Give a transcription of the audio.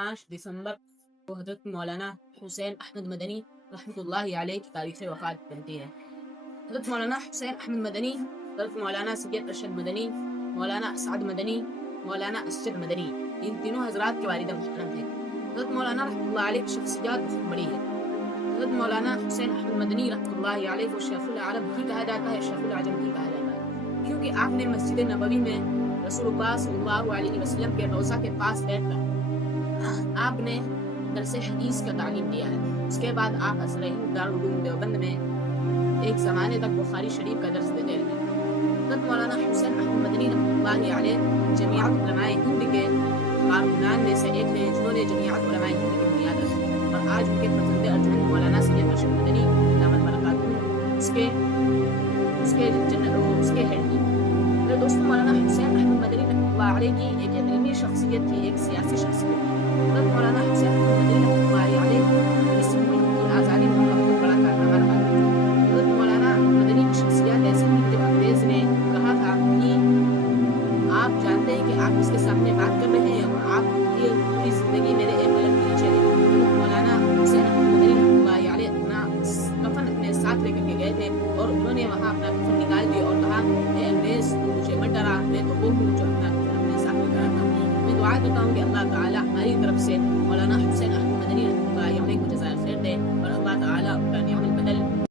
5 دسمبر کو حضرت مولانا حسین احمد مدنی رحمۃ اللہ علیہ کی تاریخ وفات بنتی ہے۔ حضرت مولانا حسین احمد مدنی، حضرت مولانا سید ارشد مدنی، مولانا اسعد مدنی، مولانا اسجد مدنی، ان تینوں حضرات کے والد محترم تھے۔ حضرت مولانا رحمۃ اللہ علیہ کی شخصیات بہت بڑی ہے۔ حضرت مولانا حسین احمد مدنی رحمۃ اللہ علیہ کو شیخ العرب بھی کہا جاتا ہے، شیخ العجم بھی کہا جاتا ہے، کیونکہ آپ نے مسجد نبوی میں رسول اللہ صلی اللہ علیہ وسلم کے روضہ کے پاس بیٹھ کر آپ نے درس حدیث کا تعلیم دیا ہے۔ اس کے بعد آپ ازہر دارالعلوم دیوبند میں ایک زمانے تک بخاری شریف کا درس دیتے رہے۔ حضرت مولانا حسین احمد مدنی رحمۃ اللہ علیہ جمیعت علماء ہند کے کارکنان میں سے ایک ہیں، جنہوں نے جمیعت علماء ہند کی بنیاد رکھی، اور آج ان کے فرزند ارجن مولانا سید ارشد مدنی دامت برکاتہ اس کے ہیڈ ہیں۔ میرے دوستوں، مولانا حسین احمد مدنی رحمۃ اللہ علیہ کی ایک علمی شخصیت تھی، ایک سیاسی شخصیت تھی۔ حضرت مولانا حسین احمد مدنی رحمۃ اللہ علیہ اس ملک کی آزادی میں بہت بڑا کارنامہ رہا ہے۔ حضرت مولانا مدنی کی شخصیت ایسی تھی کہ جب انگریز نے کہا تھا کہ آپ جانتے ہیں کہ آپ اس کے سامنے بات کر رہے ہیں اور آپ کی پوری زندگی میرے ایک قلم کے نیچے ہے، مولانا حسین احمد مدنی رحمۃ اللہ علیہ اپنا کفن اپنے ساتھ لے کر کے گئے تھے، اور انہوں نے وہاں اپنا کفن نکال دیا اور کہا، اے انگریز تو مجھے مت ڈرا، میں تو وہ ہوں جو اپنا کفن اپنے ساتھ لے کر آتا ہوں۔ میں دعا کرتا ہوں کہ اللہ تعالیٰ ہماری طرف سے مولانا حسین